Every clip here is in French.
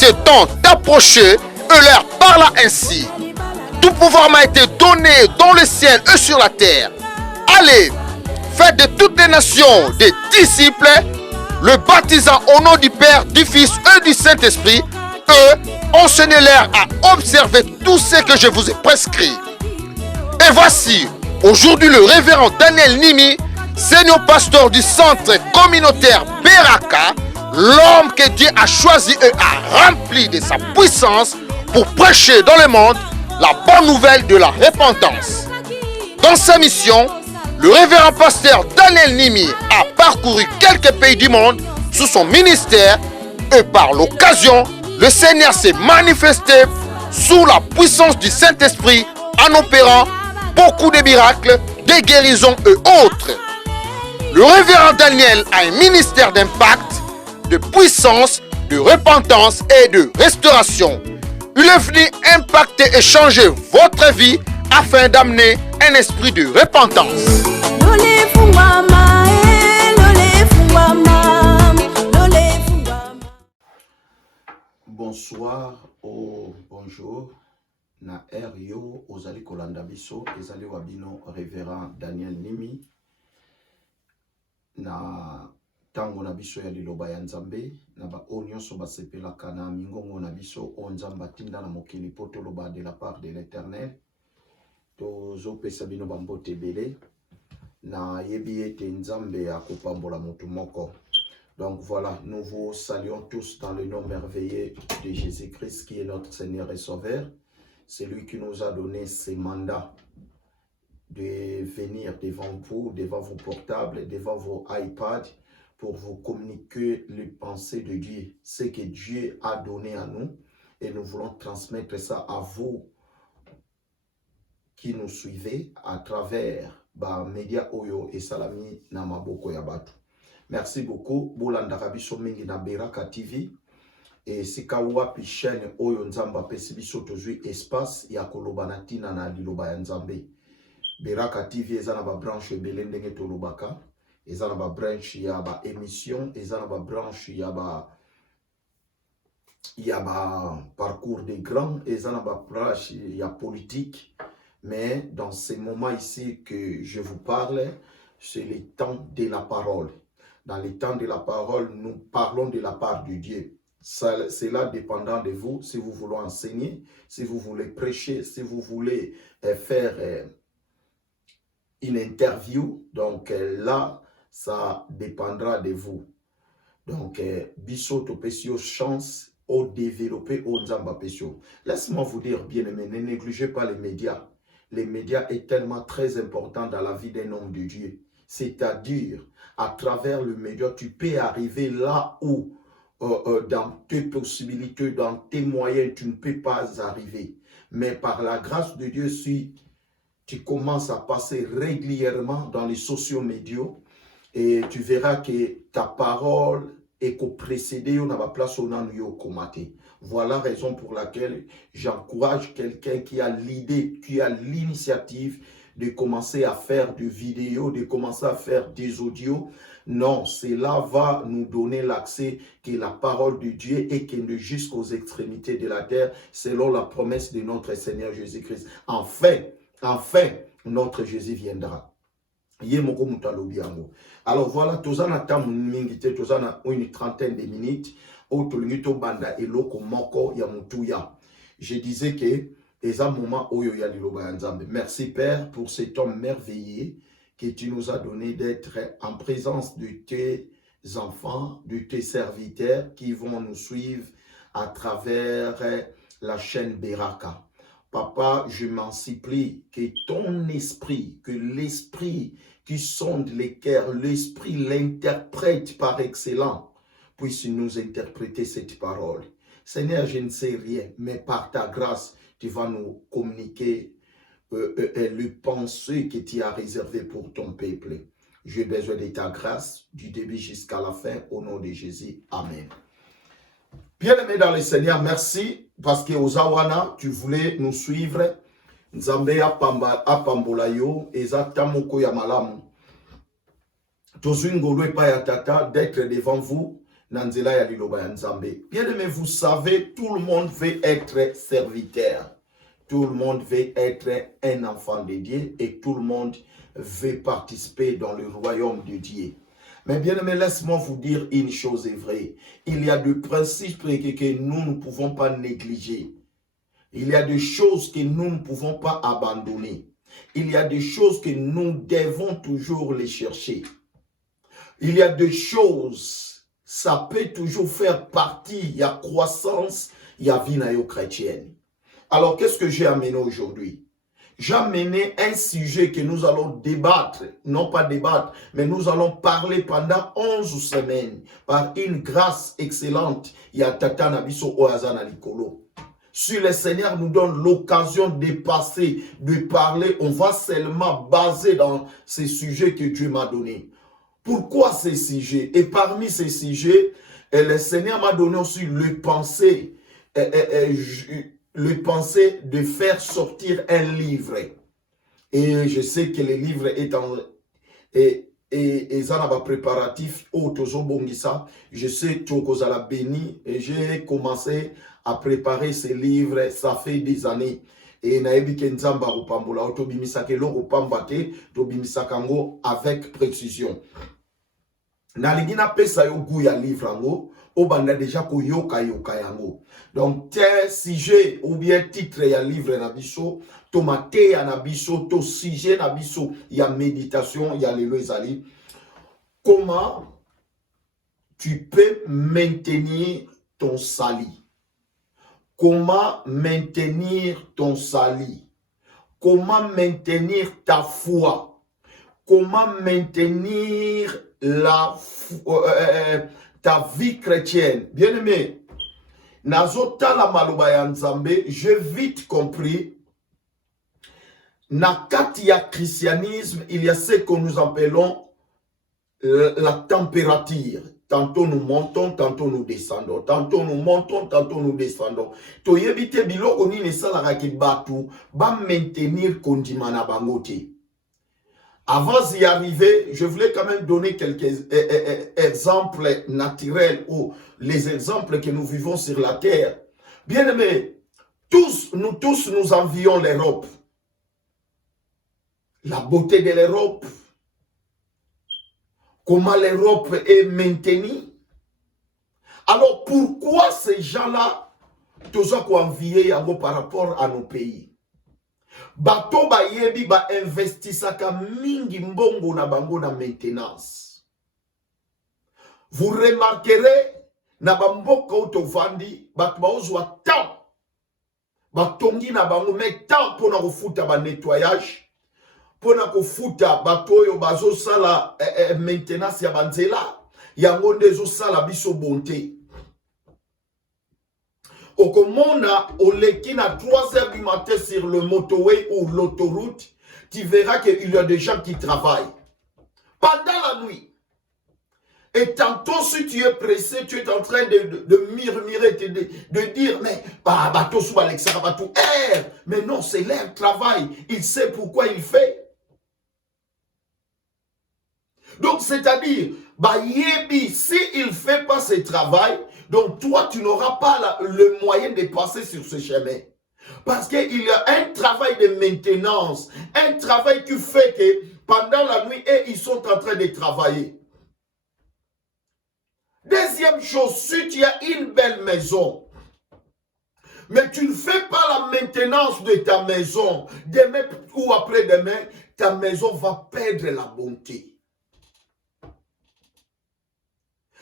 ce temps d'approcher et leur parla ainsi. Tout pouvoir m'a été donné dans le ciel et sur la terre. Allez, faites de toutes les nations des disciples, le baptisant au nom du Père, du Fils et du Saint-Esprit, et enseignez-leur à observer tout ce que je vous ai prescrit. Et voici, aujourd'hui le révérend Daniel Nimi, senior pasteur du centre communautaire Beraka, l'homme que Dieu a choisi et a rempli de sa puissance pour prêcher dans le monde la bonne nouvelle de la repentance. Dans sa mission, le révérend pasteur Daniel Nimi a parcouru quelques pays du monde sous son ministère et par l'occasion, le Seigneur s'est manifesté sous la puissance du Saint-Esprit en opérant beaucoup de miracles, de guérisons et autres. Le révérend Daniel a un ministère d'impact, de puissance, de repentance et de restauration. Il est venu impacter et changer votre vie afin d'amener un esprit de repentance. Bonsoir ou bonjour. Na Rio ozali kolanda biso ezali wabino révérend Daniel Nimi na tango na biso ya liloba ya Nzambe na ba onyoso basepelaka na mingongo na biso o Nzamba tinda na mokili po toloba de la part de l'Éternel. Tozopesa bino bambote ebele na yebi ete Nzambe akopambola motu moko. Donc voilà, nous vous saluons tous dans le nom merveilleux de Jésus-Christ qui est notre Seigneur et Sauveur. C'est lui qui nous a donné ce mandat de venir devant vos portables, devant vos iPads, pour vous communiquer les pensées de Dieu, ce que Dieu a donné à nous, et nous voulons transmettre ça à vous qui nous suivez à travers Média Oyo et Salami Namaboko Yabatu. Merci beaucoup. Boulanda Rabiso Mingi na Beraka TV. Et si kawapi chaîne Oyo Nzamba pesi biso tozui espace ya kolobana tina na liloba ya Nzambe. Beraka TV ezana ba branche ebele ndenge tolobaka. Ezana ba branche ya ba émission, ezana ba branche ya ba parcours des grands, ezana ba branche ya politique. Mais dans ces moments ici que je vous parle, c'est le temps de la parole. Dans le temps de la parole, nous parlons de la part de Dieu. C'est là dépendant de vous, si vous voulez enseigner, si vous voulez prêcher, si vous voulez faire une interview. Donc là, ça dépendra de vous. Donc, biso to pesio chance au développer au Nzamba pesio. Laisse-moi vous dire, bien aimé, ne négligez pas les médias. Les médias est tellement très important dans la vie d'un homme de Dieu. C'est-à-dire, à travers le média, tu peux arriver là où, dans tes possibilités, dans tes moyens, tu ne peux pas arriver. Mais par la grâce de Dieu, si tu commences à passer régulièrement dans les sociaux médias, et tu verras que ta parole est précédée, on a la place au nanuyo komate. Voilà la raison pour laquelle j'encourage quelqu'un qui a l'idée, qui a l'initiative de commencer à faire des vidéos, de commencer à faire des audios. Non, cela va nous donner l'accès que la parole de Dieu est qu'elle jusqu'aux extrémités de la terre, selon la promesse de notre Seigneur Jésus-Christ. Enfin, notre Jésus viendra. Alors voilà, tous en attendent une trentaine de minutes. Je disais que merci Père pour cet homme merveilleux que tu nous as donné d'être en présence de tes enfants, de tes serviteurs qui vont nous suivre à travers la chaîne Beraka. Papa, je m'en supplie que ton esprit, que l'esprit qui sonde les cœurs, l'esprit l'interprète par excellence, puisse nous interpréter cette parole. Seigneur, je ne sais rien, mais par ta grâce, tu vas nous communiquer le pensée que tu as réservé pour ton peuple. J'ai besoin de ta grâce, du début jusqu'à la fin, au nom de Jésus. Amen. Bien-aimé dans le Seigneur, merci parce que aux Awana, tu voulais nous suivre. Nzambe apambolayo, ezatamoko ya malamu. Tozungolo epa ya tata d'être devant vous Nanzela ya liloba ya Nzambe. Bien-aimé, vous savez, tout le monde veut être serviteur. Tout le monde veut être un enfant de Dieu et tout le monde veut participer dans le royaume de Dieu. Mais bien-aimé, laisse-moi vous dire une chose est vraie. Il y a des principes que nous ne pouvons pas négliger. Il y a des choses que nous ne pouvons pas abandonner. Il y a des choses que nous devons toujours les chercher. Il y a des choses, ça peut toujours faire partie, il y a croissance, il y a vie chrétienne. Alors, qu'est-ce que j'ai amené aujourd'hui? J'ai amené un sujet que nous allons débattre, non pas débattre, mais nous allons parler pendant 11 semaines, par une grâce excellente, il y a Tata Nabiso Oazana Likolo. Si le Seigneur nous donne l'occasion de passer, de parler, on va seulement baser dans ces sujets que Dieu m'a donnés. Pourquoi ces sujets? Et parmi ces sujets, le Seigneur m'a donné aussi le pensée de faire sortir un livre. Et je sais que le livre est en... Et ça n'a préparatif je sais que la béni et j'ai commencé à préparer ce livre, ça fait des années. Et naebi kenzamba rupambola otobimisake lo rupambate tobimisakango avec précision. Nalingina pesa yo gu ya livre ango obanda déjà ko yoka yango. Donc tel sujet ou bien titre ya livre na biso tomate ya na biso to sujet na biso ya méditation ya lelo ezali comment tu peux maintenir ton salut. Comment maintenir ton salut? Comment maintenir ta foi? Comment maintenir ta vie chrétienne? Bien-aimé, Nazota la maloba ya Nzambe, j'ai vite compris, na katia christianisme, il y a ce que nous appelons la température. Tantôt nous montons, tantôt nous descendons. Tantôt nous montons, tantôt nous descendons. To yebite biloko ni ne salara ki batu ba maintenir kondimana bangote. Avant d'y arriver, je voulais quand même donner quelques exemples naturels ou les exemples que nous vivons sur la terre. Bien aimé, nous tous nous envions l'Europe. La beauté de l'Europe. Comment l'Europe est maintenue. Alors pourquoi ces gens-là tous envier par rapport à nos pays? Bato ba yebi ba investisaka mingi mbongo na bango na maintenance. Vous remarquerez na bamboka utovandi bato baozwa temps batongi na bango mais temps pour na kofuta ba nettoyage. Pona kofuta bato oyo bazo sala maintenance ya banzela yango ndezo sala biso bonté. Okomona oleki na 3h du matin sur le motorway ou l'autoroute, tu verras qu'il y a des gens qui travaillent pendant la nuit. Et tantôt si tu es pressé, tu es en train de murmurer, de dire mais bateau sous Alexandre bateau air, mais non, c'est leur travail, il sait pourquoi il fait. Donc, c'est-à-dire, Yebi, s'il ne fait pas ce travail, donc toi, tu n'auras pas le moyen de passer sur ce chemin. Parce qu'il y a un travail de maintenance, un travail qui fait que pendant la nuit, ils sont en train de travailler. Deuxième chose, si tu as une belle maison, mais tu ne fais pas la maintenance de ta maison, demain ou après-demain, ta maison va perdre la bonté.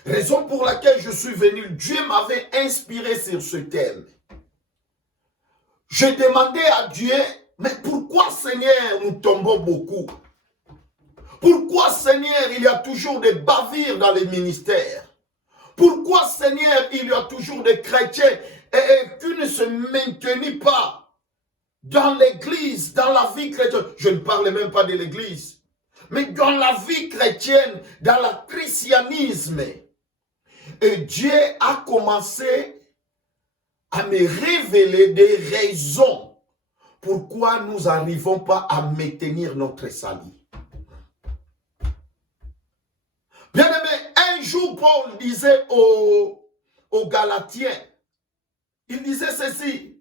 Raison pour laquelle je suis venu, Dieu m'avait inspiré sur ce thème. Je demandais à Dieu, mais pourquoi Seigneur nous tombons beaucoup? Pourquoi Seigneur il y a toujours des bavures dans les ministères? Pourquoi Seigneur il y a toujours des chrétiens qui ne se maintiennent pas dans l'église, dans la vie chrétienne? Je ne parle même pas de l'église, mais dans la vie chrétienne, dans le christianisme. Et Dieu a commencé à me révéler des raisons pourquoi nous n'arrivons pas à maintenir notre salut. Bien aimé, un jour, Paul disait aux Galatiens, il disait ceci,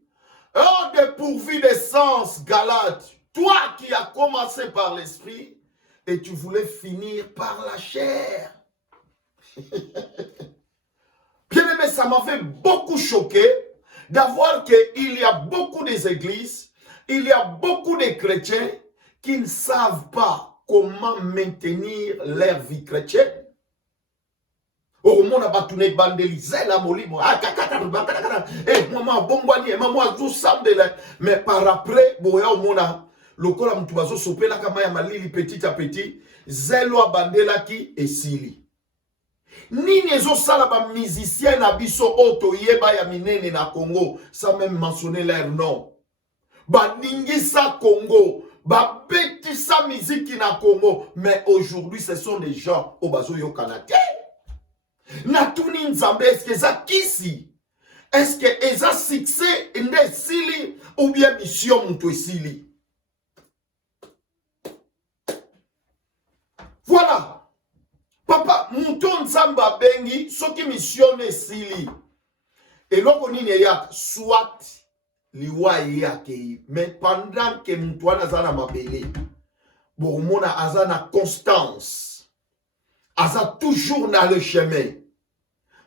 oh, dépourvu de sens, Galates, toi qui as commencé par l'esprit, et tu voulais finir par la chair. Bien aimé, ça m'avait beaucoup choqué d'avoir qu'il y a beaucoup des églises, il y a beaucoup de chrétiens qui ne savent pas comment maintenir leur vie chrétienne. Au monde a battu bandelisé la molimo, mais par après, boya au monde le kola mtubazo sopela kama ya malili petit à petit, zelo bandela ki esili. Nini ezo sala ba musicien na biso oto yeba ya minene na Congo, sans même mentionner leur nom. Ba ningisa Congo, ba betisa musique na Congo, mais aujourd'hui ce sont des gens au bazo yo kanate. Natuni nzambe, est-ce que ça kisi? Est-ce que eza succès nde sili ou bien mission mto sili? Voilà. Papa, mouton nzamba bengi, soki mission sili. Et loko nini yak, soit liwa yake, mais pendant que moutoana zana mabele, bon mona azana constance. Aza toujours dans le chemin.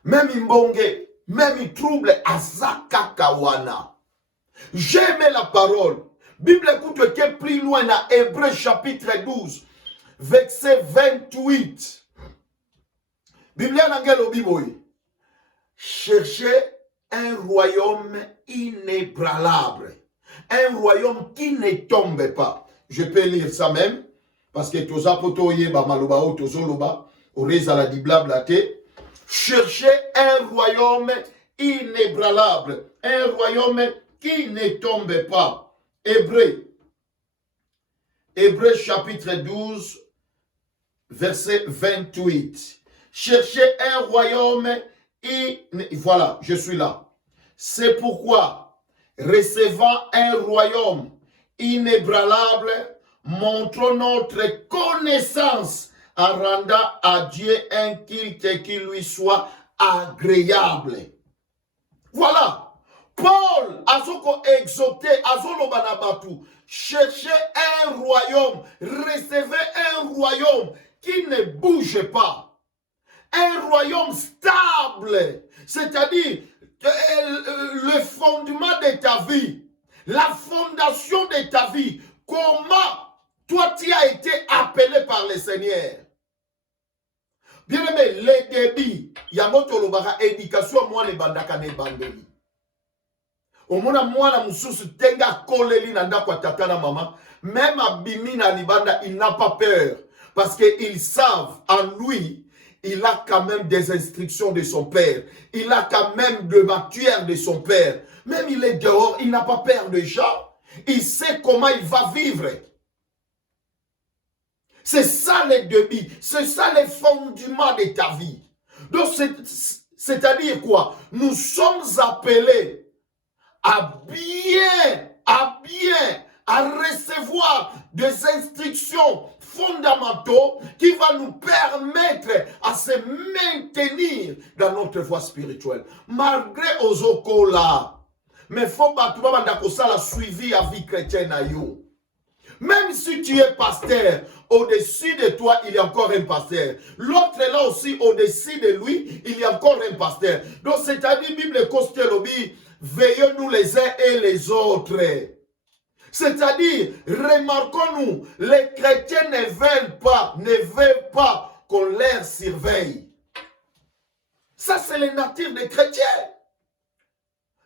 Même imbonge, même trouble, aza kakawana. J'aime la parole. Bible écoute que plus loin dans Hébreux chapitre 12, verset 28. Bible n'angelo biboy. Cherchez un royaume inébranlable. Un royaume qui ne tombe pas. Je peux lire ça même. Parce que toza potoye ba maloba o tozoloba. Oreza la diblablate. Cherchez un royaume inébranlable, un royaume qui ne tombe pas. Hébreux chapitre 12, verset 28. Cherchez un royaume voilà, je suis là. C'est pourquoi, recevant un royaume inébranlable, montrons notre connaissance en rendant à Dieu un culte qui lui soit agréable. Voilà. Paul, azoko exhorté, azolo banabatu, cherchez un royaume, recevez un royaume qui ne bouge pas. Un royaume stable, c'est-à-dire le fondement de ta vie, la fondation de ta vie, comment toi, tu as été appelé par le Seigneur. Bien aimé, les débits, il y a notre éducation, moi, les bandaka ne bandeli. Au moins, moi, la moussous, tenga koleli nanda kwa tata na maman, même abimi na libanda, il n'a pas peur. Parce qu'ils savent, en lui, il a quand même des instructions de son père. Il a quand même de matière de son père. Même il est dehors, il n'a pas peur de gens. Il sait comment il va vivre. C'est ça les débits, c'est ça les fondements de ta vie. Donc, c'est-à-dire quoi? Nous sommes appelés à recevoir des instructions fondamentaux qui vont nous permettre à se maintenir dans notre voie spirituelle. Malgré Ozoko là, mais il faut que la suivi à vie chrétienne à you. Même si tu es pasteur, au-dessus de toi, il y a encore un pasteur. L'autre est là aussi, au-dessus de lui, il y a encore un pasteur. Donc, c'est-à-dire, Bible Costelobi, veillons-nous les uns et les autres. C'est-à-dire, remarquons-nous, les chrétiens ne veulent pas qu'on les surveille. Ça, c'est la nature des chrétiens.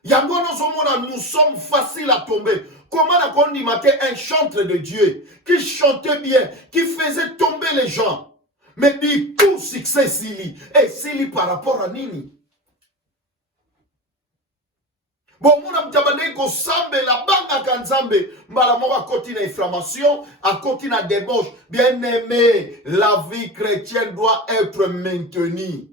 Nous sommes faciles à tomber. Comment on dit un chanteur de Dieu qui chantait bien, qui faisait tomber les gens, mais dit tout succès Sili. Et Sili par rapport à Nini. Bon, mon amtabane ko sambe la banque à Kanzambe, malamour à côté d'inflammation, à côté de débauche. Bien aimé, la vie chrétienne doit être maintenue.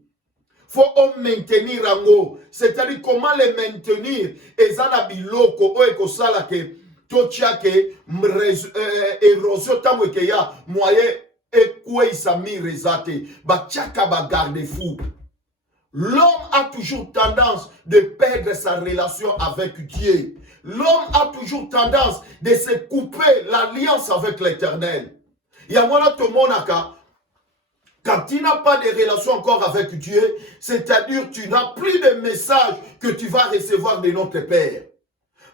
Faut maintenir en haut. C'est-à-dire comment les maintenir. Et ça n'a biloko o eko sala ke tocha ke érosion tamwe ke ya moyen garde-fou. L'homme a toujours tendance de perdre sa relation avec Dieu. L'homme a toujours tendance de se couper l'alliance avec l'Éternel. Quand tu n'as pas de relation encore avec Dieu, c'est-à-dire tu n'as plus de message que tu vas recevoir de notre Père.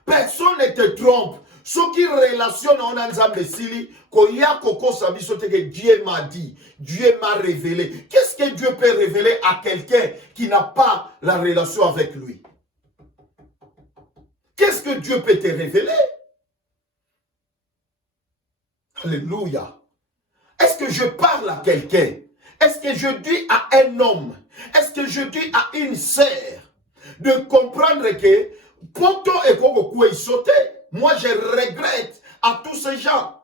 Personne ne te trompe. Ce qui relationne en Nzambe Sili, que Dieu m'a dit, Dieu m'a révélé. Qu'est-ce que Dieu peut révéler à quelqu'un qui n'a pas la relation avec lui? Qu'est-ce que Dieu peut te révéler? Alléluia. Est-ce que je parle à quelqu'un? Est-ce que je dis à un homme? Est-ce que je dis à une sœur de comprendre que Poto et Koko sauté? Moi, je regrette à tous ces gens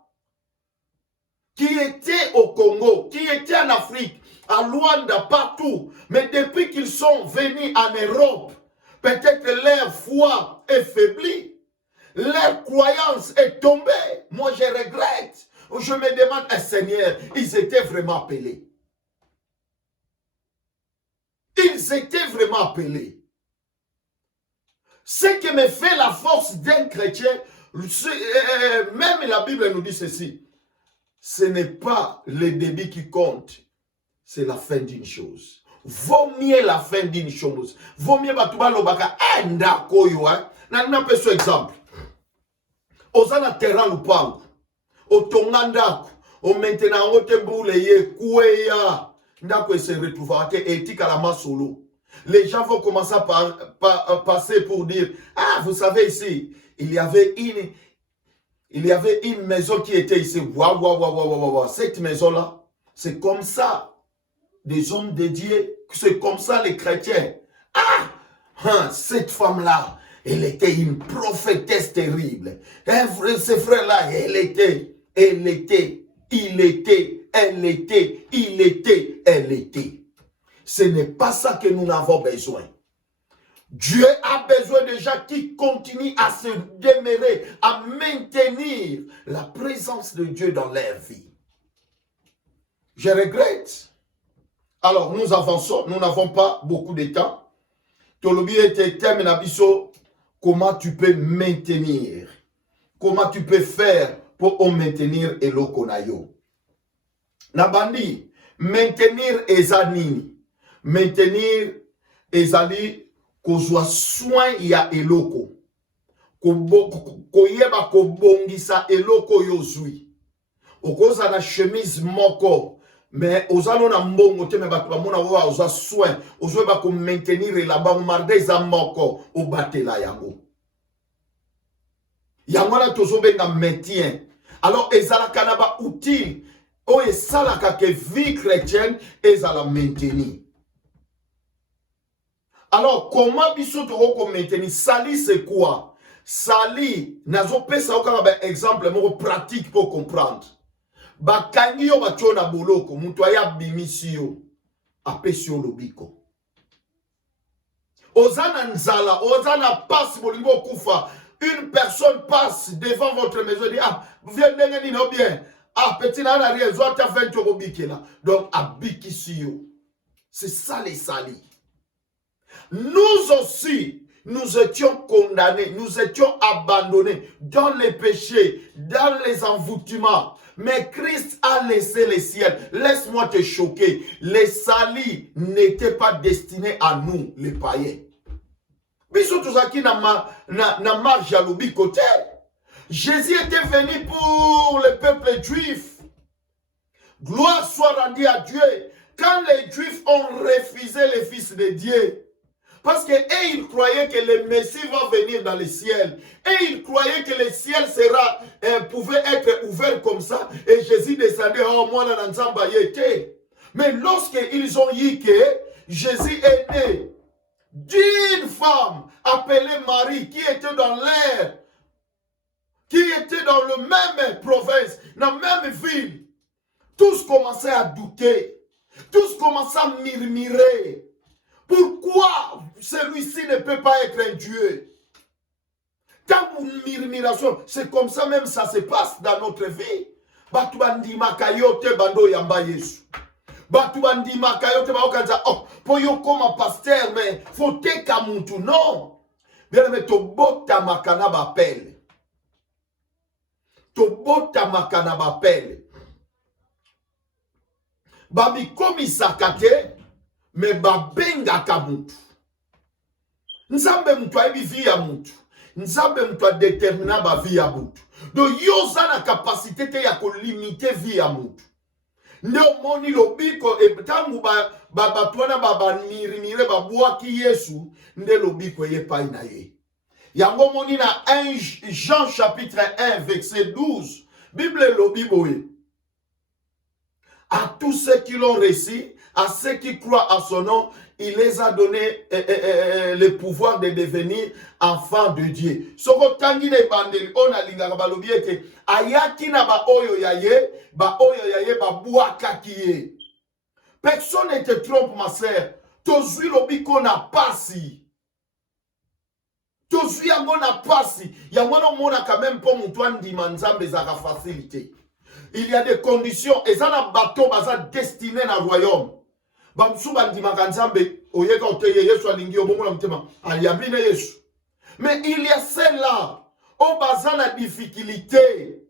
qui étaient au Congo, qui étaient en Afrique, à Luanda, partout. Mais depuis qu'ils sont venus en Europe, peut-être leur foi est faiblie. Leur croyance est tombée. Moi, je regrette. Je me demande, Seigneur, ils étaient vraiment appelés. Ils étaient vraiment appelés. Ce qui me fait la force d'un chrétien, même la Bible nous dit ceci, ce n'est pas le début qui compte, c'est la fin d'une chose. Vaut mieux la fin d'une chose. Vaut mieux batuba lobaka enda koyo. Na peso exemple. Ozana terrain lupango. Otonga ndako. O maintenant otembule ye kweya. Ndako se retrouvera que etika la masolo. Les gens vont commencer à passer pour dire, ah, vous savez ici, il y avait une maison qui était ici. Waouh, waouh, waouh, waouh, waouh. Cette maison-là, c'est comme ça, des hommes dédiés, c'est comme ça les chrétiens. Ah, cette femme-là, elle était une prophétesse terrible. Ces frères-là, elle était. Ce n'est pas ça que nous avons besoin. Dieu a besoin de gens qui continuent à se demeurer, à maintenir la présence de Dieu dans leur vie. Je regrette. Alors, nous avançons. Nous n'avons pas beaucoup de temps. Tolobi était thème nabiso. Comment tu peux maintenir? Comment tu peux faire pour maintenir eloko na yo? Nabandi, maintenir ezanini. Maintenir ezali kozwa soin ya eloko. Koyeba kobongisa eloko yozui. Okoza na chemise moko. Mais ozalo na mbongo te me bato bamona wa oza soin. Ozoeba ko maintenir là-bas marde za moko obatela yango. Yango na tozobenga maintien. Alors ezala kanaba utile. O esalaka ke vie chrétienne ezala maintenir. Alors, comment biso toko maintenir? Sali, c'est quoi? Sali, nazo pesa okanga exemple moko pratique pour comprendre. Bakangi yo bachona boloko, mutu aya bimisi yo, apesi yo lobiko. Ozana nzala, ozana passe bolingo kufa. Une personne passe devant votre maison et dit, ah, vous venez de dire bien. Ah, petit n'a rien, zoa ta 20 euros bikela. Donc, abikisi yo. C'est ça les salis. Nous aussi, nous étions condamnés, nous étions abandonnés dans les péchés, dans les envoûtements. Mais Christ a laissé les ciels. Laisse-moi te choquer. Les salis n'étaient pas destinés à nous, les païens. Jésus était venu pour le peuple juif. Gloire soit rendue à Dieu. Quand les Juifs ont refusé le Fils de Dieu, parce qu'ils croyaient que le Messie va venir dans le ciel. Et ils croyaient que le ciel pouvait être ouvert comme ça. Et Jésus descendait en moi dans Nzamba yete. Mais lorsqu'ils ont dit que Jésus est né d'une femme appelée Marie, qui était dans l'air, qui était dans la même province, dans la même ville, tous commençaient à douter. Tous commençaient à murmurer. Pourquoi celui-ci ne peut pas être un Dieu? Quand une murmuration, c'est comme ça même ça se passe dans notre vie. Batu bandimaka yote bando yamba Yesu. Batu bandimaka yote baokanza, oh, po yo koma pasteur, mais faut te kamuntu, non. Bien aimé, tobota makana bapele. Tobota makana bapele. Babi komisaka te, mais babengaka mutu. Nzambe mutu aibi vi ya mutu. Nzambe mutu a détermina ba vi ya mutu. Donc yoza na capacité te ya ko limiter vi ya mutu. Nde omoni lobiko etangu batwana mirimire babwaki Yesu nde lobiko ye pai na ye. Yango moni na 1 Jean chapitre 1 verset 12. Bible lobiboye. À tous ceux qui l'ont reçu, à ceux qui croient à son nom, il les a donné le pouvoir de devenir enfants de Dieu. Soko tangi ne bandeli ona lingaka balobi ete ayaki na ba oyo yaye ba buaka kiye. Personne ne te trompe ma sœur. Tozui lobiko na pasi. Tozui yango na pasi. Yango no mona quand même po mutu andima nzambe zaka facilité. Il y a des conditions et ça na bateau baza destiné na royaume. Bamsu bandimaka nzambe oyeka oteye Yesu alingi obongo na mtema aliyabine Yesu. Mais il y a celle-là au baza na difficulté.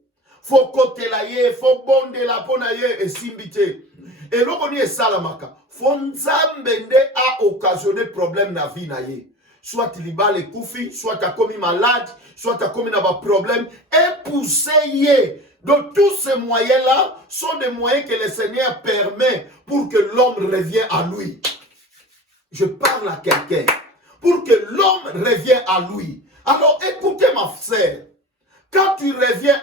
Faut côté la ye, faut bonde la pona ye et simbité. Et l'oboni est salamaka. Faut nzambe nde a occasionné problème na vie na ye. Soit il y a les koufi, soit tu as commis malade, soit tu as commis un problème. Et poussé ye. Donc tous ces moyens-là sont des moyens que le Seigneur permet pour que l'homme revienne à lui. Je parle à quelqu'un. Pour que l'homme revienne à lui. Alors écoutez ma sœur. Quand tu reviens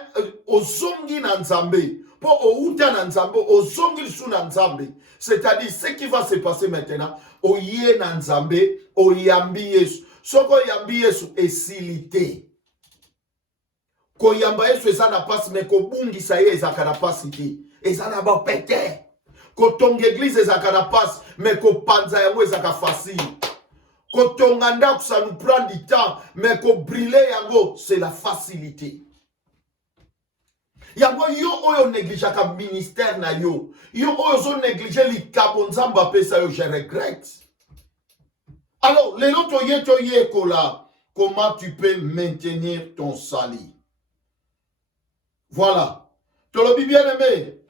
au zongi nanzambe, pour au uta nanzambe, au zongi sou nanzambe, c'est-à-dire ce qui va se passer maintenant, au yé nanzambe, au yambi yesu. Soko yambi yesu est silité. Ko yamba yesu eza na pasi mais ko bungi sa ye ezaka na pasi te. Eza na ba pete. Ko tonga église ezaka na pasi mais ko panza yango ezaka facile. Ko tonga ndako ça nous prend du temps mais ko brûler yango c'est la facilité. Yango yo oyo négligaka ministère na yo. Yo oyo zo négliger likabo nzamba pesa yo, je regrette. Alors, les autres ye kola, comment tu peux maintenir ton salut? Voilà. Tolobi bien-aimé,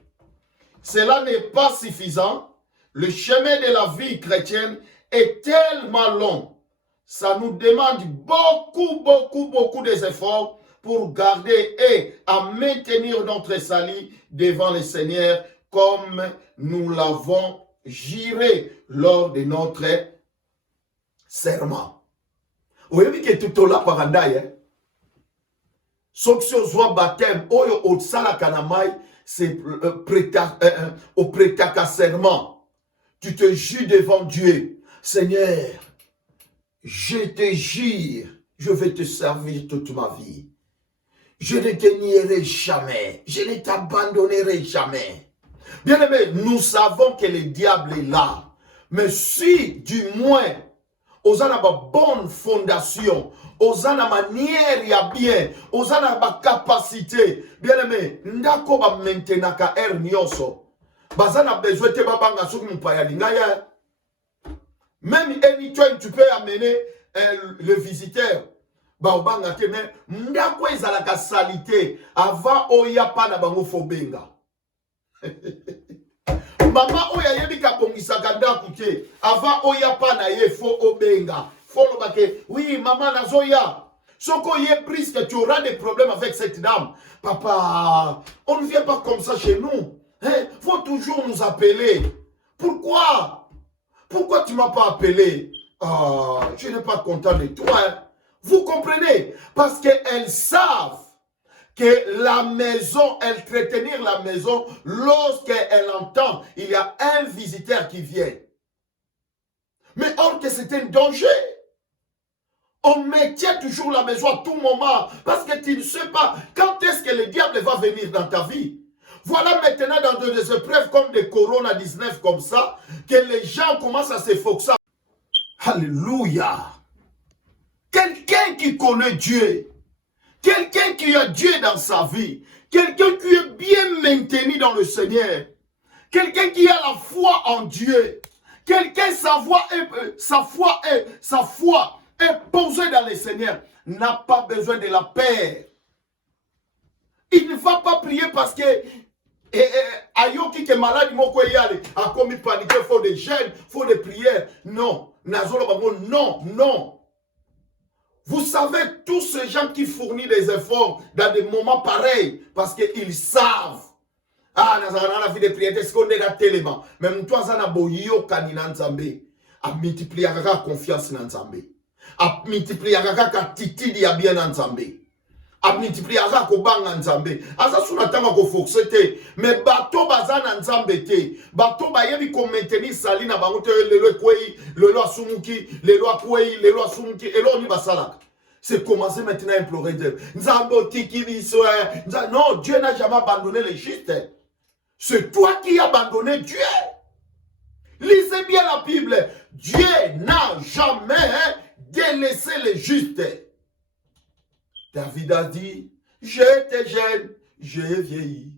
cela n'est pas suffisant. Le chemin de la vie chrétienne est tellement long. Ça nous demande beaucoup d'efforts pour garder et à maintenir notre salut devant le Seigneur comme nous l'avons juré lors de notre serment. Vous voyez que tout là par andaye. Sauf si on voit baptême, au tsala kanamai, c'est au prétaka serment. Tu te jures devant Dieu. Seigneur, je te jure, je vais te servir toute ma vie. Je ne te nierai jamais. Je ne t'abandonnerai jamais. Bien aimé, nous savons que le diable est là. Mais si, du moins, osana ba bonne fondation, osana manière ya bien, osana ba capacité, bien aimé, ndako ba maintenaka nyoso. Bazana besoin te babanga soki mpaya lingaya. Même anytime tu peux amener le visiteur. Ba obanga te mais ndako ezalaka salité avant oya pa na bango fobenga. Mama oya yebi ka bongisaka ndako te avant oya pa na ye fo obenga. Faut que oui maman nazoya. Soko ye prise que tu auras des problèmes avec cette dame. Papa, on ne vient pas comme ça chez nous. Hein? Faut toujours nous appeler. Pourquoi? Pourquoi tu m'as pas appelé? Je n'ai pas content de toi. Hein? Vous comprenez? Parce qu'elles savent que la maison, entretenir la maison, lorsqu'elle entend, il y a un visiteur qui vient. Mais or que c'est un danger. On maintient toujours la maison à tout moment. Parce que tu ne sais pas quand est-ce que le diable va venir dans ta vie. Voilà maintenant dans des épreuves comme des Corona-19 comme ça, que les gens commencent à se focaliser. Alléluia. Quelqu'un qui connaît Dieu, quelqu'un qui a Dieu dans sa vie, quelqu'un qui est bien maintenu dans le Seigneur, quelqu'un qui a la foi en Dieu, quelqu'un sa foi est posée dans le Seigneur, n'a pas besoin de la paix. Il ne va pas prier parce que Ayoki qui est malade, a commis paniquer, il faut des jeûnes, il faut des prières. Non, non. Vous savez, tous ces gens qui fournissent des efforts dans des moments pareils, parce qu'ils savent. Ah, nous avons la vie de prière, est-ce qu'on est là tellement? Même toi, ça n'a pas kanina nzambe. A multiplier la confiance dans nzambe. A multiplier la titidi ya bien nzambe. A multiplier la kobanga nzambe. Asa suna tanga ko foxete. Mais bato bazana nzambe te. Bato ba yebi ko maintenir sali na bango te lelo kwei, lelo asumuki, lelo akwei, lelo asumuki, elo ni basalaka. C'est commencer maintenant à implorer Dieu. Non, Dieu n'a jamais abandonné les justes. C'est toi qui as abandonné Dieu. Lisez bien la Bible. Dieu n'a jamais délaissé les justes. David a dit, j'étais jeune, j'ai vieilli.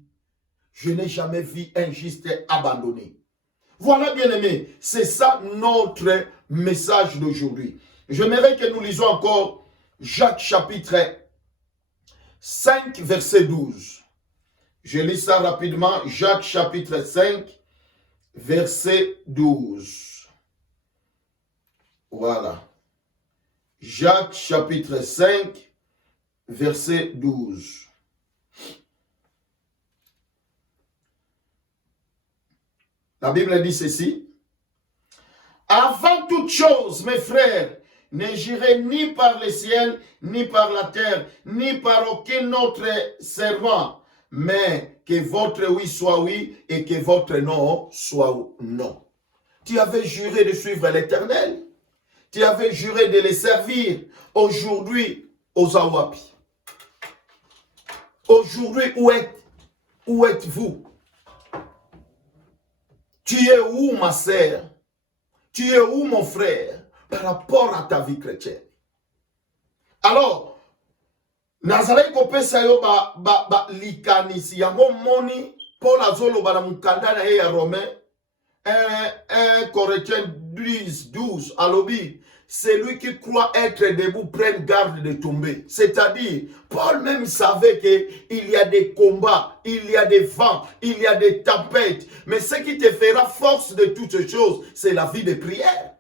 Je n'ai jamais vu un juste abandonné. Voilà, bien aimé, c'est ça notre message d'aujourd'hui. J'aimerais que nous lisons encore Jacques chapitre 5, verset 12. Je lis ça rapidement. Jacques chapitre 5, verset 12. Voilà. Jacques chapitre 5, verset 12. La Bible dit ceci. Avant toute chose, mes frères, ne jurez ni par le ciel, ni par la terre, ni par aucun autre serment, mais que votre oui soit oui et que votre non soit non. Tu avais juré de suivre l'Éternel. Tu avais juré de les servir. Aujourd'hui, aux Awapi. Aujourd'hui, où êtes-vous? Tu es où, ma sœur? Tu es où, mon frère? Par rapport à ta vie chrétienne. Alors, Nazareth kopesa yo likanisi yango moni Paul azolo bana mukanda na ye ya Romain 1 Corinthiens 12 alobi, celui qui croit être debout prenne garde de tomber. C'est-à-dire, Paul même savait qu'il y a des combats, il y a des vents, il y a des tempêtes, mais ce qui te fera force de toutes ces choses, c'est la vie de prière.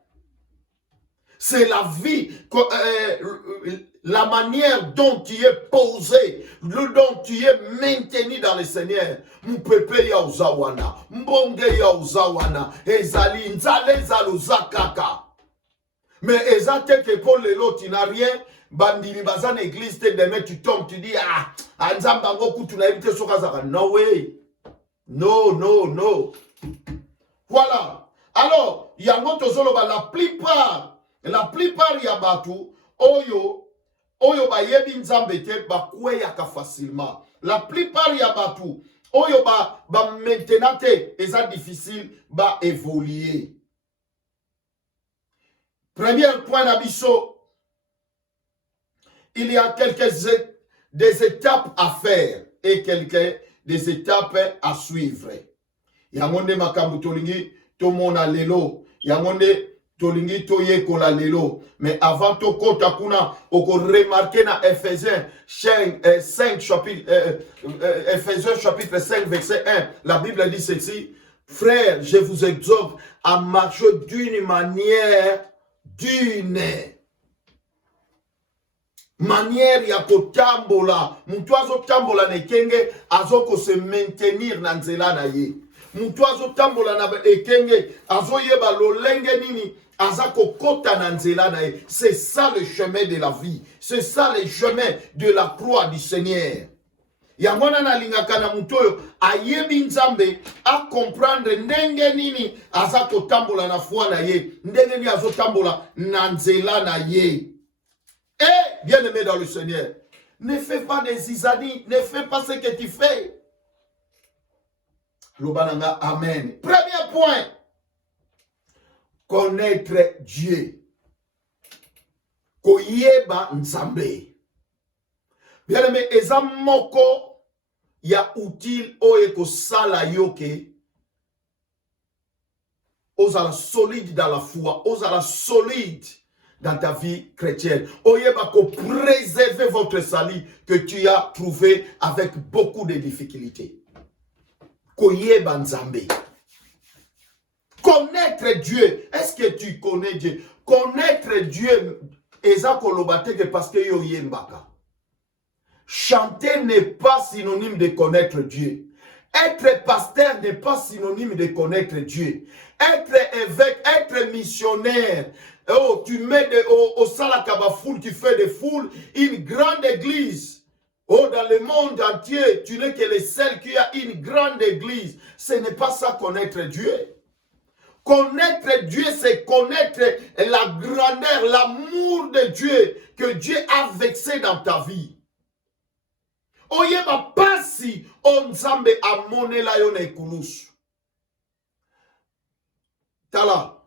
C'est la vie, la manière dont tu es posé, dont tu es maintenu dans le Seigneur. Mpepe ya uzawana, mbonge ya uzawana, ezali nzale zaluza kaka. Mais ezate que pour les lots, tu n'as rien. Bandini bazan église, demain tu tombes, tu dis, anzamba ngoku tu n'as évité sokazaka. No way. No. Voilà. Alors, il y a la plupart ya batu, oyo ba yebi nzambe te ba kweyaka facilement. La plupart ya batu, oyo ba maintenant te, eza difficile ba évoluer. Premier point d'abisso, il y a des étapes à faire et des étapes à suivre. Yangonde makambu tolingi tomona lelo, yangonde tolingi toye kola lelo, mais avant to kota kuna oko remarquer na Ephésiens 5 chapitre Ephésiens chapitre 5 verset 1, la Bible dit ceci: frères, je vous exhorte à marcher d'une manière ya kotambola. Muntu azotambola nekenge azoko se maintenir na nzela na ye. Muntu azotambola na ekenge azoyeba lolenge nini azako kota na nzela na ye. C'est ça le chemin de la vie. C'est ça le chemin de la croix du Seigneur. Yangona na lingaka na muntu oyo ayebi nzambe a comprendre ndenge nini azako tambola na foi na ye, ndenge nini azotambola na nzela na ye. Et bien aimé dans le Seigneur, ne fais pas des zizanies, ne fais pas ce que tu fais. Lobananga, amen. Premier point, connaître Dieu. Koyeba nzambe. Bien aimé, ezamoko il y a utile oyeko sala yoke osala solide dans la foi, osala solide dans ta vie chrétienne. Oyeba ko préserver votre salut que tu as trouvé avec beaucoup de difficultés. Koyeba nzambe. Connaître Dieu. Est-ce que tu connais Dieu? Connaître Dieu, eza kolobate que parce que yo yembaka. Chanter n'est pas synonyme de connaître Dieu. Être pasteur n'est pas synonyme de connaître Dieu. Être évêque, être missionnaire. Oh, tu mets au Salakaba foule, tu fais des foules, une grande église. Oh, dans le monde entier, tu n'es que le seul qui a une grande église. Ce n'est pas ça connaître Dieu. Connaître Dieu, c'est connaître la grandeur, l'amour de Dieu que Dieu a vexé dans ta vie. Oyeba pasi onzambe amone la yo na ekulusu. Tala.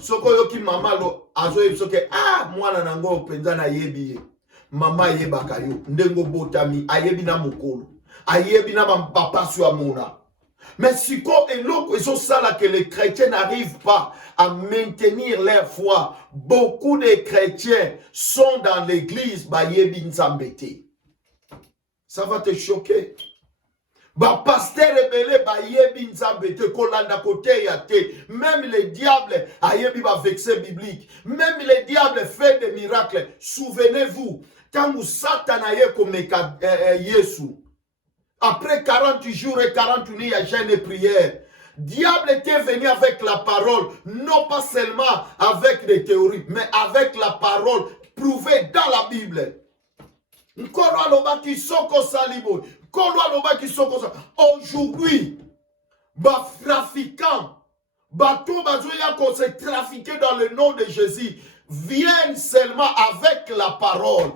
Soko yoki mama lo azo yebsoke mwana nango penza na yebi. Mama yebaka yo ndengo botami ayebi na mukolo. Ayebi na papa su amona. Mais siko eloko ezo sala que les chrétiens n'arrivent pas à maintenir leur foi. Beaucoup de chrétiens sont dans l'église ba yebi nzambete. Ça va te choquer. Ba pasteur rebelle ba yebi nzambe te kolanda côté ya te. Même les diables a yebi ba vexé biblique. Même les diables fait des miracles. Souvenez-vous, quand Satan a yebi komeka Yesu. Après 40 jours et 40 nuits à jeûne et prière. Diable était venu avec la parole, non pas seulement avec des théories, mais avec la parole prouvée dans la Bible. Aujourd'hui, les trafiquants, qui se trafiquer dans le nom de Jésus, viennent seulement avec la parole.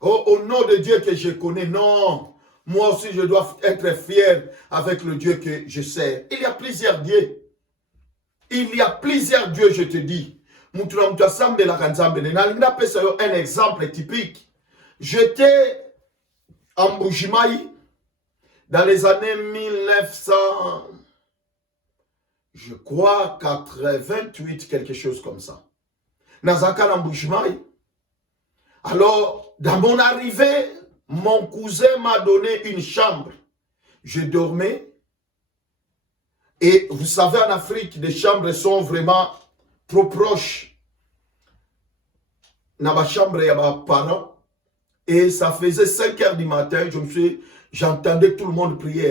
Au nom de Dieu que je connais, non. Moi aussi, je dois être fier avec le Dieu que je sers. Il y a plusieurs dieux. Il y a plusieurs dieux, je te dis. Un exemple typique. J'étais en Bujimaï dans les années 1900, je crois 88, quelque chose comme ça. Nazaka en Bujimaï. Alors, dans mon arrivée, mon cousin m'a donné une chambre. Je dormais. Et vous savez, en Afrique, les chambres sont vraiment trop proches. Dans ma chambre, il y a mes parents. Et ça faisait 5 heures du matin, j'entendais tout le monde prier.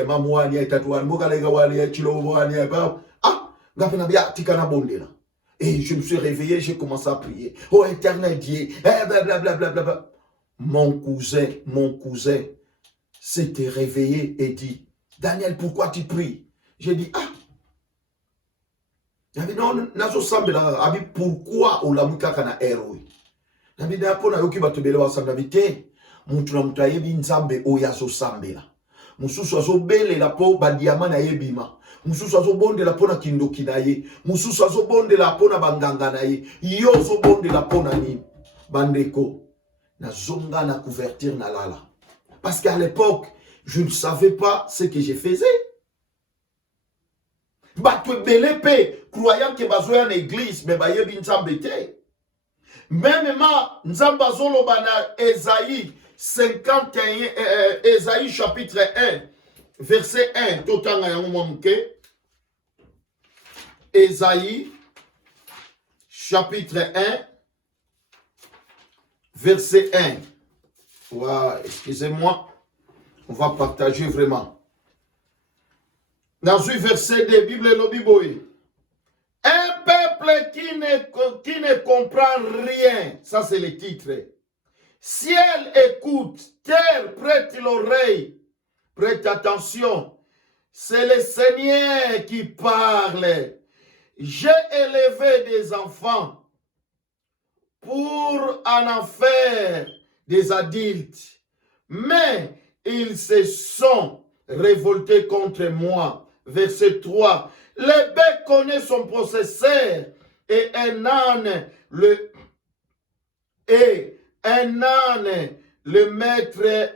Et je me suis réveillé, j'ai commencé à prier. Oh éternel Dieu, blablabla. Mon cousin s'était réveillé et dit, Daniel, pourquoi tu pries? J'ai dit, non, pourquoi on l'a mis à héros? Nabi na pona yoki batobele wa sangabite mutu na mutu ayebi nzambe oya so sambela mususu azo bele la po ba diamant na yebima mususu azo bonde la pona kindoki na ye mususu azo bonde la pona banganga na ye yo zo bonde la pona ni bandeko na zonga na couverture na lala parce qu'à l'époque je ne savais pas ce que je faisais. Batwe bele pe croyant que bazoya na église mais ba yebi nzambe te. Même Nzamba Zoloba na Esaïe 51, Esaïe chapitre 1, verset 1, Totanga Yamouamke. Esaïe chapitre 1, verset 1. Wow, excusez-moi, on va partager vraiment. Dans ce verset de Bible Lobiboy. Un peuple qui ne comprend rien. Ça, c'est le titre. Ciel écoute, terre prête l'oreille. Prête attention. C'est le Seigneur qui parle. J'ai élevé des enfants pour en faire des adultes. Mais ils se sont révoltés contre moi. Verset 3. Le bec connaît son possesseur, et un âne le maître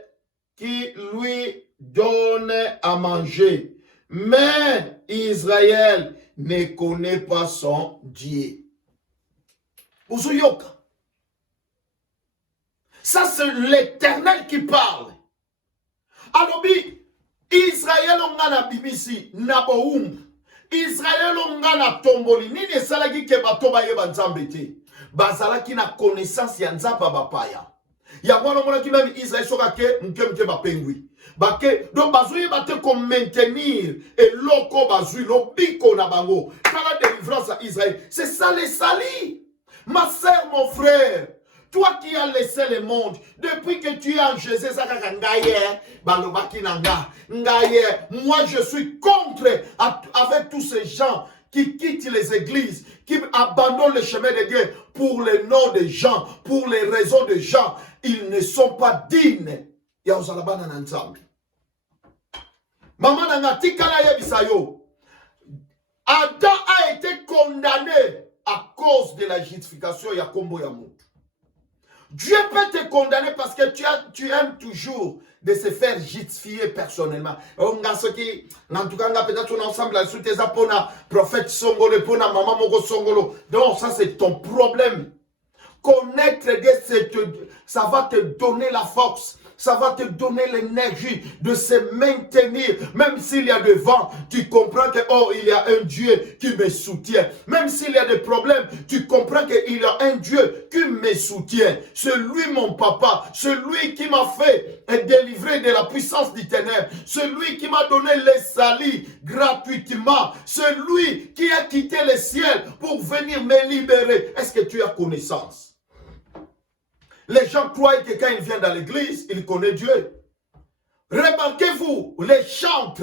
qui lui donne à manger. Mais Israël ne connaît pas son Dieu. Uzuyoka. Ça, c'est l'Éternel qui parle. Alobi, Israël ongana bimisi naboum. Israël ongana tomboli. Nini esalaki ke batoba yeba nzambe te. Bazalaki na connaissance ya nzamba bapaya. Ya wana mona ki même Israël soka ke mke bapengwi. Bake donc bazouye bate comme maintenir et loko bazouye lobiko na bango. Kala délivrance à Israël. C'est ça les salis. Ma sœur, mon frère. Toi qui as laissé le monde, depuis que tu es en Jésus, moi je suis contre avec tous ces gens qui quittent les églises, qui abandonnent le chemin de Dieu pour les noms des gens, pour les raisons des gens. Ils ne sont pas dignes. Maman Adam a été condamné à cause de la justification Yakombo Yamou. Dieu peut te condamner parce que tu aimes toujours de se faire justifier personnellement. En tout cas, peut-être on ensemble sous tes apona, prophète Songolo, pona maman Mogo Songolo. Donc ça c'est ton problème. Connaître Dieu, ça va te donner la force. Ça va te donner l'énergie de se maintenir. Même s'il y a des vents, tu comprends que oh, il y a un Dieu qui me soutient. Même s'il y a des problèmes, tu comprends qu'il y a un Dieu qui me soutient. C'est lui mon papa. Celui qui m'a fait délivrer de la puissance du ténèbre. Celui qui m'a donné les salis gratuitement. Celui qui a quitté le ciel pour venir me libérer. Est-ce que tu as connaissance? Les gens croient que quand ils viennent dans l'église, ils connaissent Dieu. Remarquez-vous, les chantres,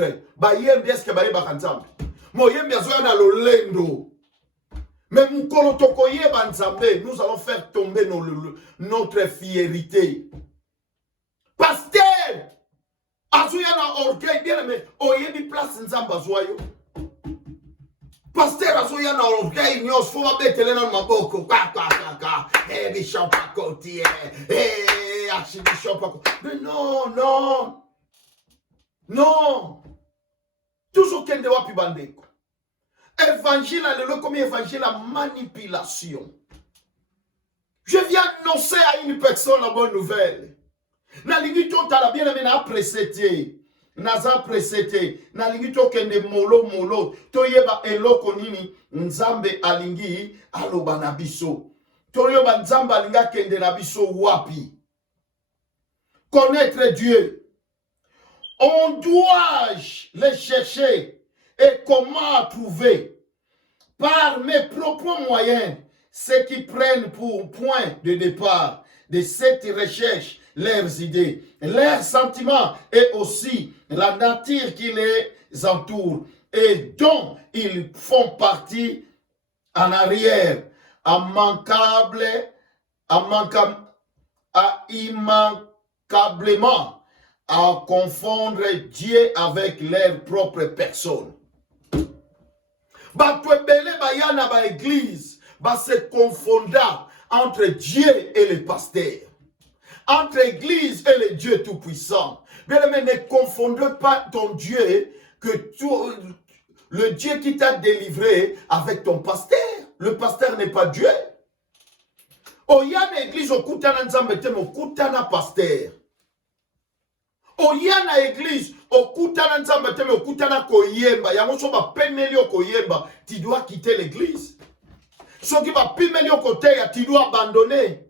mais nous allons faire tomber notre fierté. Pasteur, Azuyana orgueil, bien mais oyebi place nzamba zoyo. Pasteur Azuyana orgueil, nyos faut mettre dans maboko. Eh bishop à côté, archibishop à côté. Mais non, non, non. Toujours qu'elle doit plus bander. Évangile, le comme évangile la manipulation. Je viens annoncer à une personne la bonne nouvelle. Na lingito tala bien aimé na précédé. Naza précédé. Na lingito kende molo. Toyeba eloko nini nzambe alingi aloba na biso. Toyeba nzambe alinga kende na biso wapi. Connaître Dieu. On doit les chercher. Et comment trouver? Par mes propres moyens, ceux qui prennent pour point de départ de cette recherche leurs idées, leurs sentiments et aussi la nature qui les entoure et dont ils font partie en arrière, immanquablement à confondre Dieu avec leur propre personne. Batwebele bayana ba église ba se confonda entre Dieu et le pasteur, entre église et le Dieu tout-puissant. Bien aimé, ne confondez pas ton Dieu le Dieu qui t'a délivré avec ton pasteur. Le pasteur n'est pas Dieu. Oyana église okutana nzambe te okutana pasteur. Oyana église okutana nzambe te okutana koyemba yango so ba pemeli koyemba, tu dois quitter l'église. Soki ba pemeli koteya, tu dois abandonner.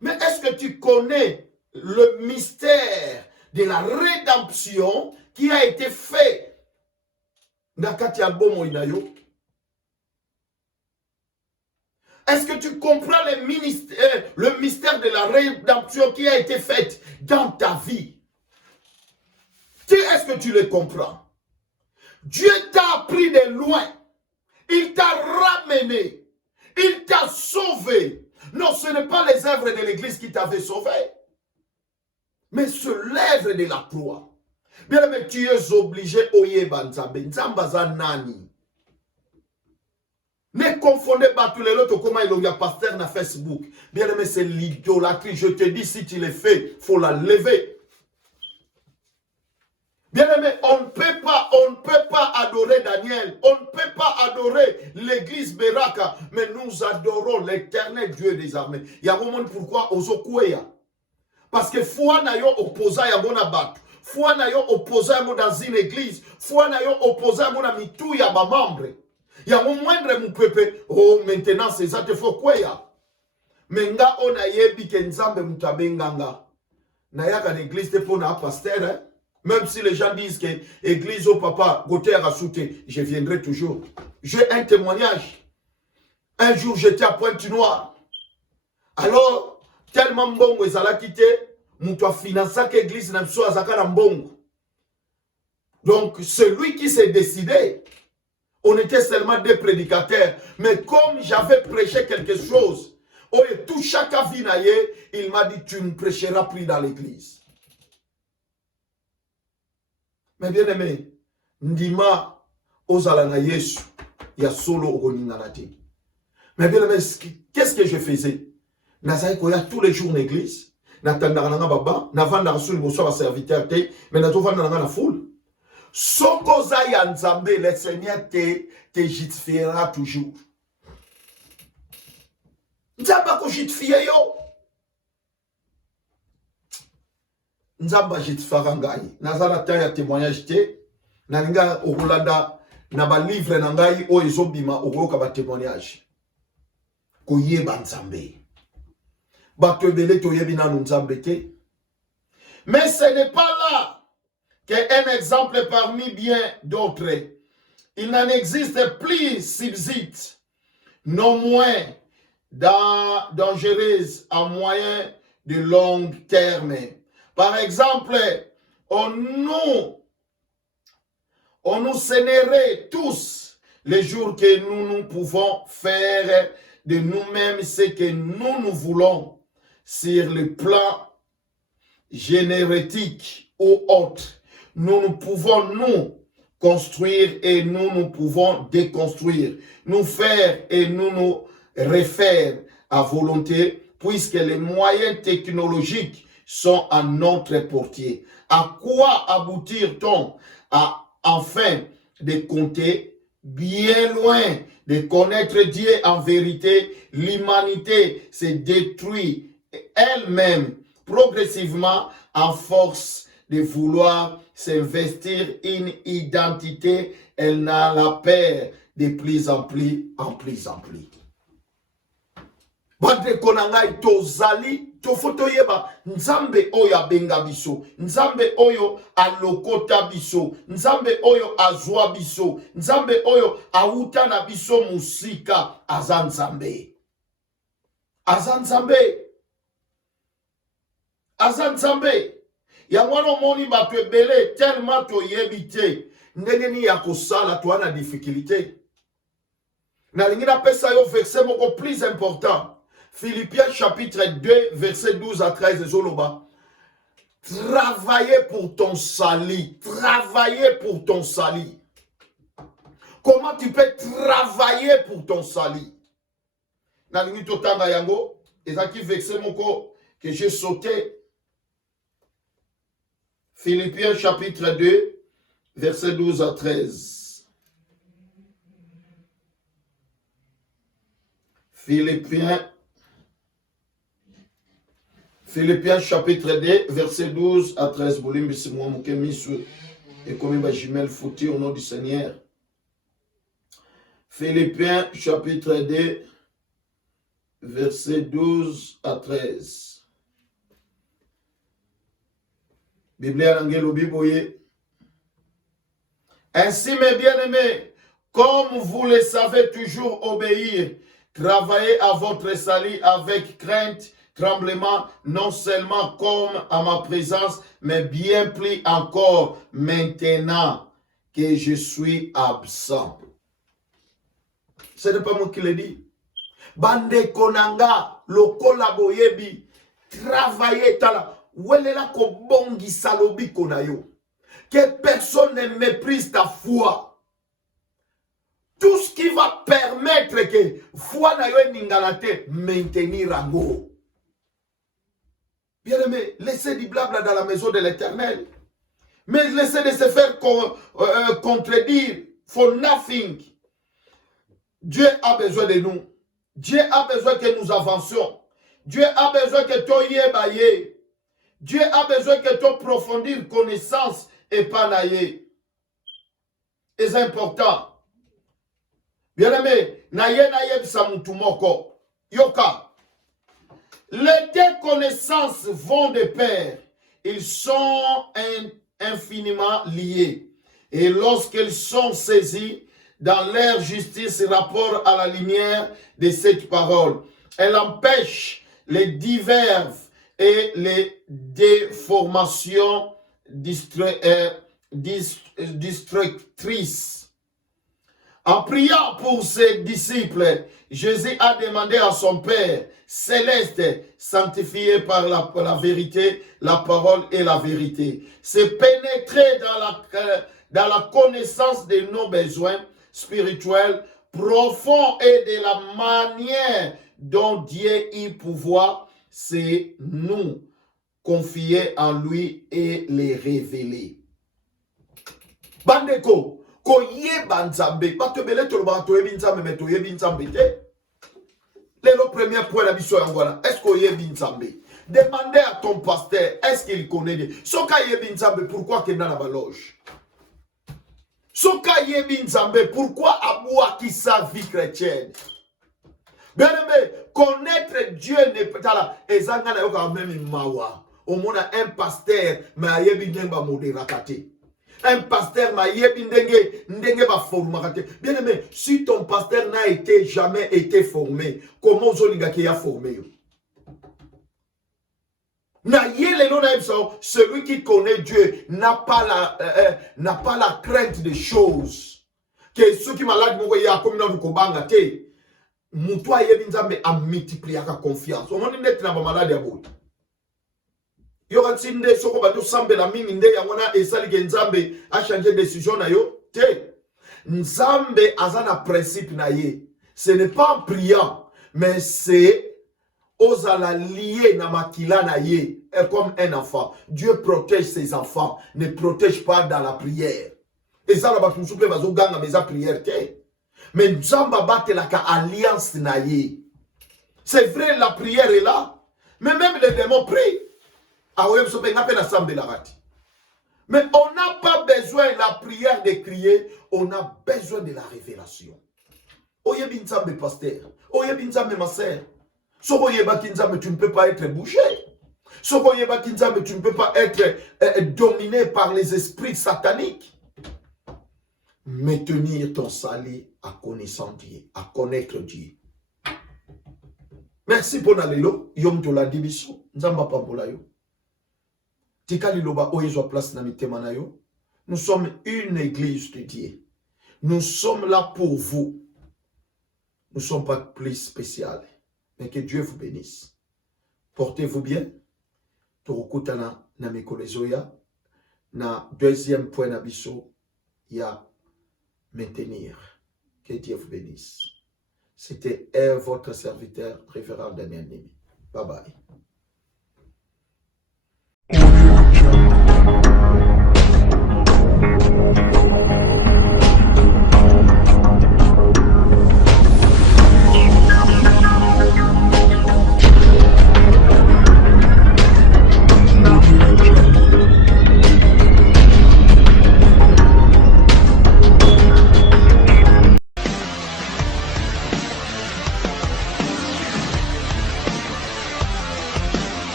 Mais est-ce que tu connais le mystère de la rédemption qui a été fait dans kati albomo inayo? Est-ce que tu comprends le mystère de la rédemption qui a été faite dans ta vie? Est-ce que tu le comprends? Dieu t'a pris de loin. Il t'a ramené. Il t'a sauvé. Non, ce n'est pas les œuvres de l'église qui t'avaient sauvé. Mais c'est l'œuvre de la croix. Bien, mais tu es obligé, oye banzambe, nzambaza nani. Ne confondez pas tous les autres comment il y a pasteur dans Facebook. Bien aimé, c'est l'idolâtrie. Je te dis, si tu le fais, il faut la lever. Bien aimé, on ne peut pas adorer Daniel. On ne peut pas adorer l'église Beraka. Mais nous adorons l'éternel Dieu des armées. Il y a un moment pourquoi Ozokouya. Parce que foi n'a yo opposé à mon abat. Foi n'a yo opposé à mon dans une église. Foi n'a yo opposé à mon amitou ya ba membre. Il y a un moindre mon peuple. Oh, maintenant c'est ça te faut quoi ya. Menga on a yebi kenzambe mutabenganga. Na ya ka l'église te pour na pasteur. Hein? Même si les gens disent que l'église au papa, côté à souté, je viendrai toujours. J'ai un témoignage. Un jour, j'étais à Pointe-Noire. Alors, tellement bon, ils allaient quitter, nous avons financé l'église n'a pas bon. Donc, celui qui s'est décidé, on était seulement des prédicateurs. Mais comme j'avais prêché quelque chose, tout chaque vie, il m'a dit, tu ne prêcheras plus dans l'église. Mais bien aimé, ndima ozalana Yesu ya solo okoninganate. Mais bien aimé, qu'est-ce que je faisais? Nazaï koya tous les jours en église, natandaka nanga baba, navanda sous le bonsoir serviteur te, mais natovanda nanga na foule. Sokoza ya nzambe, le Seigneur te justifiera toujours. Nzamba ko justifier yo. Nzamba justifiera ngai. Nazana ta ya témoignage te, nalinga okolanda na ba livre na ngai o ezobima okoyoka ba témoignage. Koyeba nzambe. Bato ebele toyebi nanu nzambe te. Mais ce n'est pas là qu'un exemple parmi bien d'autres. Il n'en existe plus subsiste, non moins dangereuse à moyen de long terme. Par exemple, on nous sénérait tous les jours que nous pouvons faire de nous-mêmes ce que nous voulons sur le plan génétique ou autre. Nous pouvons nous construire et nous pouvons déconstruire, nous faire et nous refaire à volonté, puisque les moyens technologiques sont à notre portée. À quoi aboutir-t-on? Enfin de compter bien loin de connaître Dieu en vérité, l'humanité se détruit elle-même progressivement à force de vouloir s'investir une identité, elle n'a la peur de plus en plus. Badre konangai tozali tofoto yeba nzambe oyo abenga biso, nzambe oyo alokota biso, nzambe oyo azwa biso, nzambe oyo auta na biso musika, azanzambe. Ya wana moni bato ebele tellement toyebi te ndenge ni ya kosala to na difficulté. Na lingi na pesa yo verset moko plus important. Philippiens chapitre 2 verset 12 à 13 zoloba. Travaillez pour ton salut. Travaillez pour ton salut. Comment tu peux travailler pour ton salut? Na lingi totanga yango ezaki verset moko que j'ai sauté. Philippiens chapitre 2, verset 12 à 13. Philippiens chapitre 2, verset 12 à 13. Et comme un jumelle foutu au nom du Seigneur. Philippiens chapitre 2, verset 12 à 13. Ainsi, mes bien-aimés, comme vous le savez toujours obéir, travaillez à votre salut avec crainte, tremblement, non seulement comme à ma présence, mais bien plus encore maintenant que je suis absent. Ce n'est pas moi qui le dis. Bande konanga, lokola boyebi, travaillez tala. Que personne ne méprise ta foi. Tout ce qui va permettre que foi na yo ningalate maintenir ango. Bien aimé, laissez du blabla dans la maison de l'Éternel. Mais laissez de se faire contredire for nothing. Dieu a besoin de nous. Dieu a besoin que nous avancions. Dieu a besoin que tu y Dieu a besoin que tu approfondir connaissance et pas naïe. Et c'est important. Bien aimé, naïe samutumoko. Yoka. Les deux connaissances vont de pair. Ils sont infiniment liés. Et lorsqu'ils sont saisis dans leur justice rapport à la lumière de cette parole, elle empêche les diverses et les déformations destructrices. En priant pour ses disciples, Jésus a demandé à son Père céleste, sanctifié par la vérité, la parole et la vérité, se pénétrer dans la connaissance de nos besoins spirituels profonds et de la manière dont Dieu y pouvoir, c'est nous confier en lui et les révéler. Bandeko, koyeba nzambe batobele toloba toyebi nzambe mais toyebi nzambe te. Le premier point la biso yangwana, est-ce koyebi nzambe? Demandez à ton pasteur, est-ce qu'il connaît Dieu? Soka yebi nzambe, pourquoi qu'il n'a la loge? Soka yebi nzambe, pourquoi aboua qui sa vie chrétienne? Bien aimé, connaître Dieu n'est pas là. Et ça n'a pas même mawa. Au moins un pasteur m'a yebi nemba modératate. Un pasteur m'a yebi ndenge ba formate. Bien aimé, si ton pasteur n'a jamais été formé, comment zolinga qui a formé? Celui qui connaît Dieu n'a pas la crainte des choses. Que ceux qui malades m'ont a comme dans le kobanga te. Moutoua yebi nzambe a multiplié la confiance. On m'a dit net na ba malade ya bout. Yoka tsinde soko ba do sambe la mingi nde yangona esali nzambe a changer décision na yo te. Nzambe azana principe na ye. Ce n'est pas en priant, mais c'est osala lié na makila na ye comme un enfant. Dieu protège ses enfants, ne protège pas dans la prière. Et ça la ba souple bazo ganga meza prière te. Mais Nzamba batelaka alliance na ye. C'est vrai, la prière est là. Mais même les démons prient. Mais on n'a pas besoin de la prière de crier. On a besoin de la révélation. Oyebi Nzambe pasteur. Oyebi Nzambe ma sœur. Soko yeba Nzambe, tu ne peux pas être bouché. Soko yeba Nzambe, tu ne peux pas être dominé par les esprits sataniques. Maintenir ton salut à connaissant Dieu, à connaître Dieu. Merci pour l'allélo. Yom to la dibiso. Nzamba pambola yo. Tika liloba oyezo place na mitema na yo. Nous sommes une église de Dieu. Nous sommes là pour vous. Nous ne sommes pas plus spéciales. Mais que Dieu vous bénisse. Portez-vous bien. Torokutana na mikolezoya. Na deuxième point na biso. Ya maintenir. Que Dieu vous bénisse. C'était votre serviteur, révérend Daniel Nemi. Bye bye.